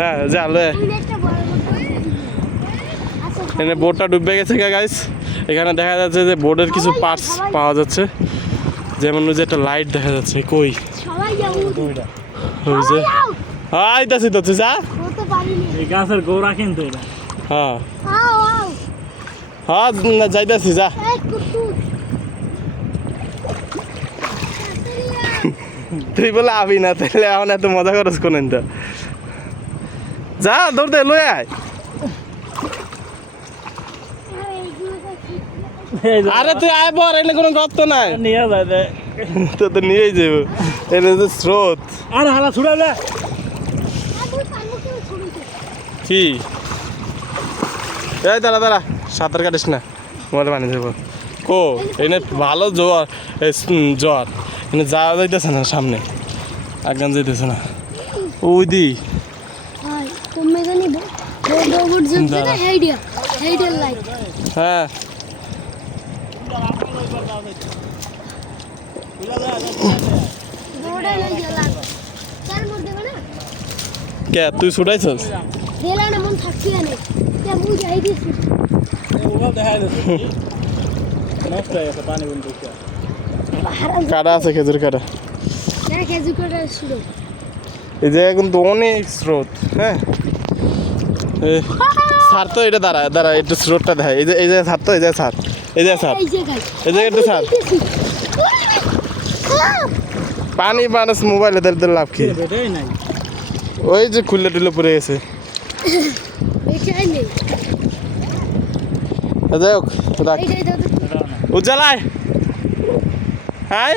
হ্যাঁ যা লয়ে এখানে বোটটা ডুবে গেছে গাইস। এখানে দেখা যাচ্ছে যে বোর্ডের কিছু পার্টস পাওয়া যাচ্ছে, যেমন ওই যে একটা লাইট দেখা যাচ্ছে। কই ওই যে আইতাছি তো তুই যা। এই গাছের গোড়া কিন্তু এটা। হ্যাঁ হ্যাঁ যাইতাছি যা। তুই বলে আবি না, তাহলে এখন এত মজা করস কোন যা দৌড় দে লয়ে আয়। আরে তুই আয় পর, এনে কোনো গর্ত নাই, নিয়ে যায় তো তো নিয়েই যাবো। এনে যে স্রোত। আর হালা ছুড়ালে কি এই দাঁড়া দাঁড়া, সাঁতার কাটিস না, মোবাইলে পানি দেবো। কো এনে ভালো জ্বর, জ্বর এনে যাওয়া যাইতেছে না, সামনে আগান যাইতেছে না। ওই দি হ্যাঁ কে তুই ছুটাইছস? কাটা আছে, খেজুর কাটা। এই জায়গায় কিন্তু অনেক স্রোত। হ্যাঁ ছাড় তো, এটা দাঁড়া দাঁড়া, একটু স্রোতটা দেখায়। এই যে এই জায়গায় ছাড় তো, এই জায়গায় ছাড়, এই জায়গায় ছাড়, এই জায়গায় একটু ছাড়। পানি মানুষ মোবাইলে ধরে লাভ কি? ওই যে খুললে টুলে পড়ে গেছে। যাই হোক, উজ্জ্বলায় হাই